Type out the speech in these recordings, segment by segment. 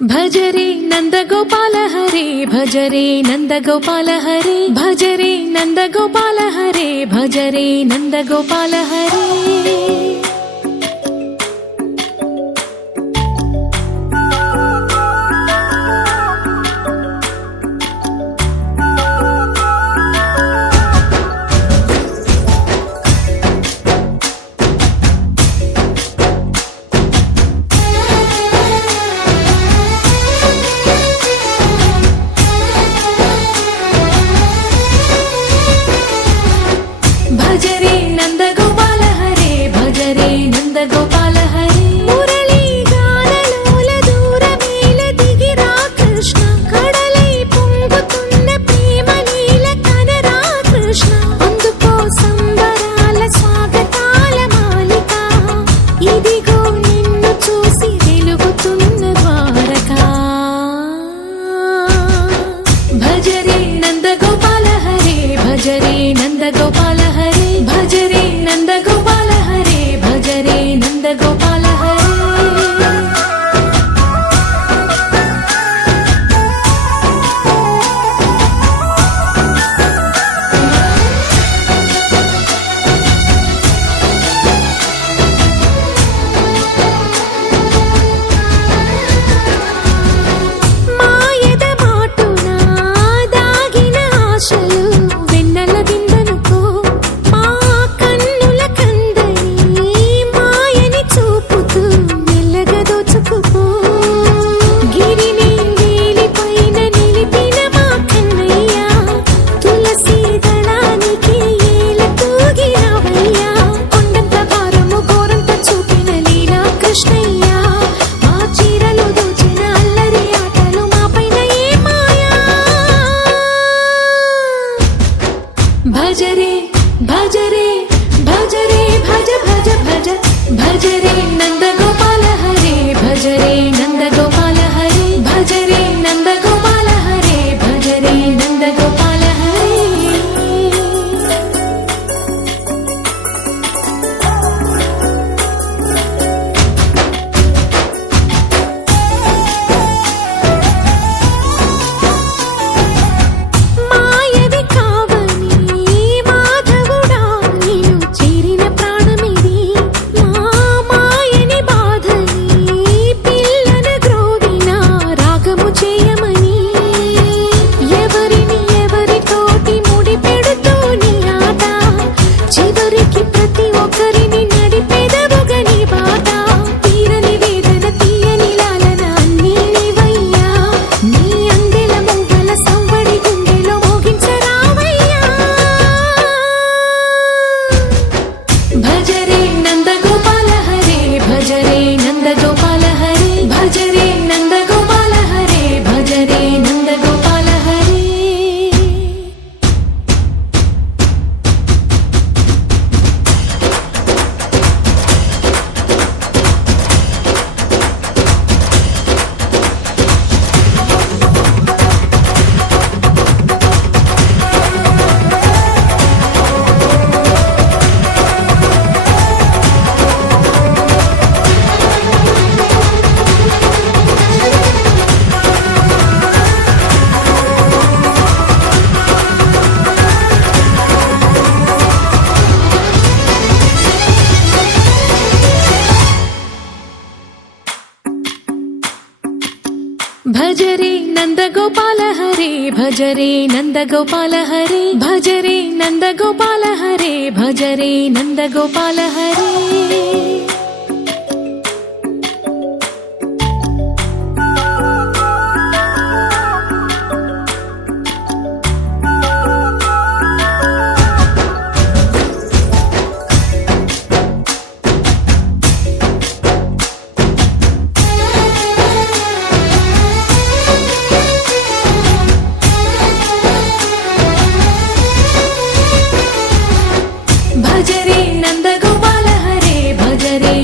భజరే నందగోపాల హరే భజరే నందగోపాల హరే భజరే నందగోపాల హరే భజరే నందగోపాల హరే భజరే నందగోపాల హరే భజరే నందగోపాల హరే మురళీ గానలోల దూరమేల దిగిరా కృష్ణ కడలై పొంగుతున్న ప్రేమ నీల కనరా కృష్ణ అందుకో సంబరాల స్వాగతాల మాలిక ఇదిగో నిన్ను చూసి వెలుగుతున్న ద్వారకా భజరే నందగోపాల హరే భజరే నందగోపాల హరే భజరే నందగోపాల హరే భజరే నందగోపాల హరే మాయద మాటున దాగిన ఆశలు వెన్నెల దిందనుకో మా కన్నుల కందని మాయని చూపుతూ మెల్లగా దోచుకుపో గిరిని వేలిపైన నిలిపిన మా కన్నయ్య తులసి దళానికి ఏల తూగినవయ్యా కొండంత భారము గోరంత చూపిన లీలా కృష్ణయ్య మా చీరలు దోచిన అల్లరి ఆటలు మా పైన ఏ మాయా భజరే భజరే భజరే భజ భజ భజ భజరే నందగోపాల హరే భజరే నందగోపాల హరే భజరే నందగోపాల హరే భజరే నందగోపాల హరే మాయవి కావని మాధవుడా నిన్ను చేరిన ప్రాణమిది మా మాయని బాధని పిల్లన గ్రోవిన రాగము చేయమని ఎవరిని ఎవరితోటి ముడి పెడుతూ నీ ఆట చివరికి ప్రతి ఒక్కరిని నడిపెదవుగని బాట తీరని వేదన తీయని లాలన అన్నీ నీవయ్యా నీ అందెల మొగ్గల సంవడి గుండెలో మోగించరావయ్యా భజరే నందగోపాల హరే భజరే నందగోపాల హరే భజరే నందగోపాల హరే భజరే నందగోపాల హరే భజరే నందగోపాల హరే భజరే నందగోపాల హరే భజరే నందగోపాల హరే భజరే నందగోపాల హరే భజరే నందగోపాల హరే భజరే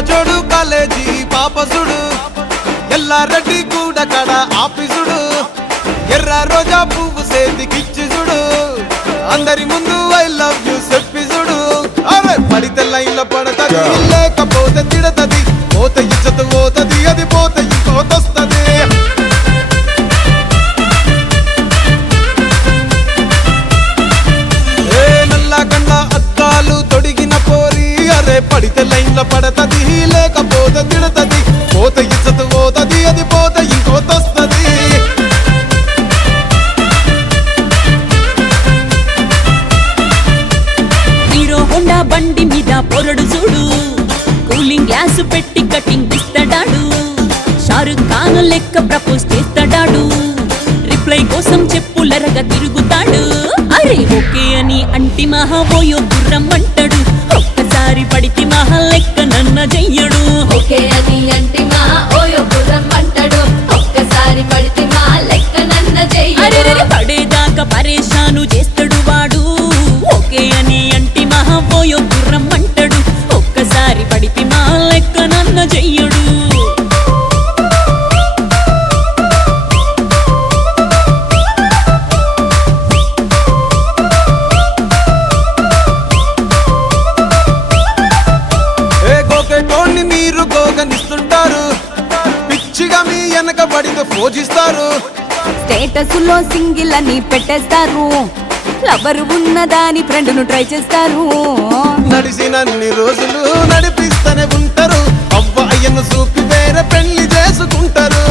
జోడు కాలేజీ పాపసుడు ఎల్లారెడ్డి కూడా కడ ఆఫీసుడు ఎర్ర రోజా పువ్వు సేతికిచ్చి చూడు అందరి ముందు ఐ లవ్ యూ చెప్పి చూడు అరే పడితే లైన్లో పడతది లేకపోతే తిడతది పోత ఇచ్చత పోతది అది పోత ఇంకోతొస్తది నల్లగండ అద్దాలు తొడిగిన పోరి అరే పడితే లైన్లో పడతది లేకపోతే తిడతది పోత ఇచ్చత పోతది అది పోత ఇంకోతొస్తది హీరో హోండా బండి మీద పొరడు చూడు కూలింగ్ గ్లాస్ పెట్టి కటింగ్ ఇస్తాడాడు షారుఖ్ ఖాన్ లెక్క ప్రపోజ్ చేస్తాడాడు రిప్లై కోసం చెప్పులరగా తిరుగుతాడు అరే ఓకే అని అంటి మహా పోయో గుర్రమ్మంటాడు ఒక్కసారి పడితే మహా లెక్క నన్న చెయ్యడు ఓకే అని అంటే మా ఓయో గుర్రం అంటాడు ఒక్కసారి పడితే మా లెక్క నన్న అరే చెయ్యడు పడేదాకా పరేషాను చేస్తాడు వాడు ఓకే అని అంటి మహా పోయో గుర్రమ్మంటాడు ఒక్కసారి పడితే మా లెక్క నన్న చెయ్యడు గోకెటోన్ని మీరు గోగనిస్తుంటారు పిచ్చిగా మీ వెనక పడితే పూజిస్తారు స్టేటస్ లో సింగిల్ అని పెట్టేస్తారు లవర్ ఉన్నదాని ఫ్రెండ్ ను ట్రై చేస్తారు నడిసినన్ని రోజులు నడిపిస్తూనే ఉంటారు అవ్వ అయ్యను చూపి వేరే పెళ్లి చేసుకుంటారు